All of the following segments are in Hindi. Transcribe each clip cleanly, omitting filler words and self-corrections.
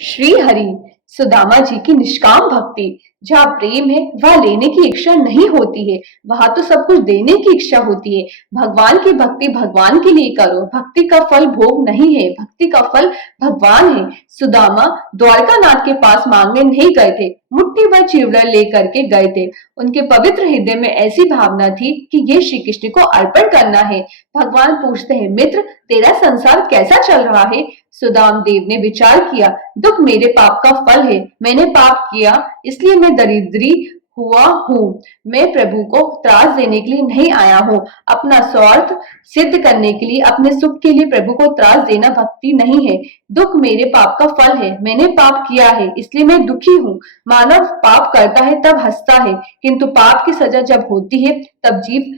श्री हरि सुदामा जी की निष्काम भक्ति। जहाँ प्रेम है वहाँ लेने की इच्छा नहीं होती है, वहां तो सब कुछ देने की इच्छा होती है। भगवान की भक्ति भगवान के लिए करो, भक्ति का फल भोग नहीं है, भक्ति का फल भगवान है। सुदामा द्वारका नाथ के पास मांगने नहीं गए थे, मुट्ठी भर चिवड़ा लेकर के गए थे। उनके पवित्र हृदय में ऐसी भावना थी कि ये श्री कृष्ण को अर्पण करना है। भगवान पूछते हैं, मित्र तेरा संसार कैसा चल रहा है? सुदाम देव ने विचार किया, दुख मेरे पाप का फल है। मैंने पाप किया इसलिए मैं दरिद्री हुआ हूँ। मैं प्रभु को त्रास देने के लिए नहीं आया हूँ। अपना स्वार्थ सिद्ध करने के लिए, अपने सुख के लिए प्रभु को त्रास देना भक्ति नहीं है। दुख मेरे पाप का फल है। मैंने पाप किया है इसलिए मैं दुखी हूँ। मानव पाप करता है तब हंसता है, किंतु पाप की सजा जब होती है तब जीव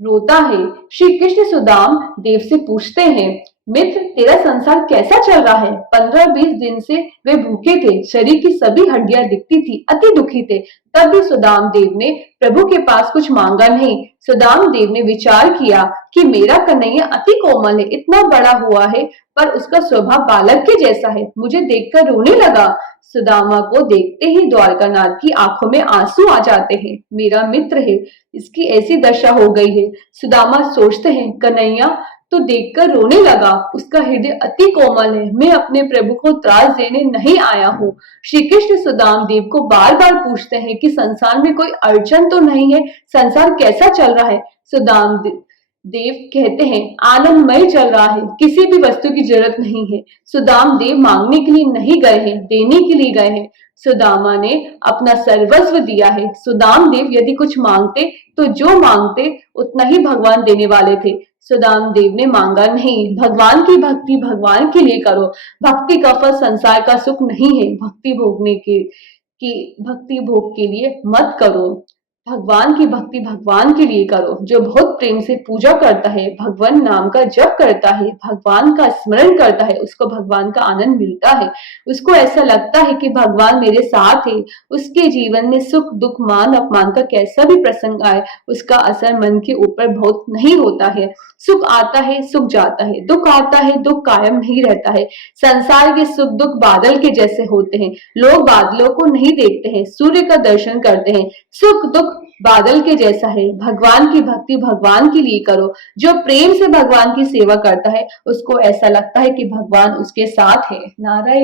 रोता है। श्री कृष्ण सुदाम देव से पूछते हैं, मित्र तेरा संसार कैसा चल रहा है? 15-20 दिन से वे भूखे थे, शरीर की सभी हड्डियां दिखती थी, अति दुखी थे। तब भी सुदाम देव ने प्रभु के पास कुछ मांगा नहीं। सुदाम देव ने विचार किया कि मेरा कन्हैया अति कोमल है, इतना बड़ा हुआ है पर उसका स्वभाव बालक के जैसा है। मुझे देखकर रोने लगा। सुदामा को देखते ही द्वारकानाथ की आंखों में आंसू आ जाते हैं। मेरा मित्र है, इसकी ऐसी दशा हो गई है। सुदामा सोचते हैं, कन्हैया तो देखकर रोने लगा, उसका हृदय अति कोमल है। मैं अपने प्रभु को त्रास देने नहीं आया हूँ। श्री कृष्ण सुदाम देव को बार बार पूछते हैं कि संसार में कोई अड़चन तो नहीं है, संसार कैसा चल रहा है? सुदाम देव कहते हैं, आनंदमय चल रहा है, किसी भी वस्तु की जरूरत नहीं है। सुदाम देव मांगने के लिए नहीं गए हैं, देने के लिए गए हैं। सुदामा ने अपना सर्वस्व दिया है। सुदाम देव यदि कुछ मांगते तो जो मांगते उतना ही भगवान देने वाले थे। सुदाम देव ने मांगा नहीं। भगवान की भक्ति भगवान के लिए करो। भक्ति का फल संसार का सुख नहीं है। भक्ति भोग के लिए मत करो। भगवान की भक्ति भगवान के लिए करो। जो बहुत प्रेम से पूजा करता है, भगवान नाम का जप करता है, भगवान का स्मरण करता है, उसको भगवान का आनंद मिलता है। उसको ऐसा लगता है कि भगवान मेरे साथ है। उसके जीवन में सुख दुख मान अपमान का कैसा भी प्रसंग आए, उसका असर मन के ऊपर बहुत नहीं होता है। सुख आता है, सुख जाता है, दुख आता है, दुख कायम नहीं रहता है। संसार के सुख दुख बादल के जैसे होते हैं। लोग बादलों को नहीं देखते हैं, सूर्य का दर्शन करते हैं। सुख दुख बादल के जैसा है। भगवान की भक्ति भगवान के लिए करो। जो प्रेम से भगवान की सेवा करता है उसको ऐसा लगता है कि भगवान उसके साथ है। नारायण।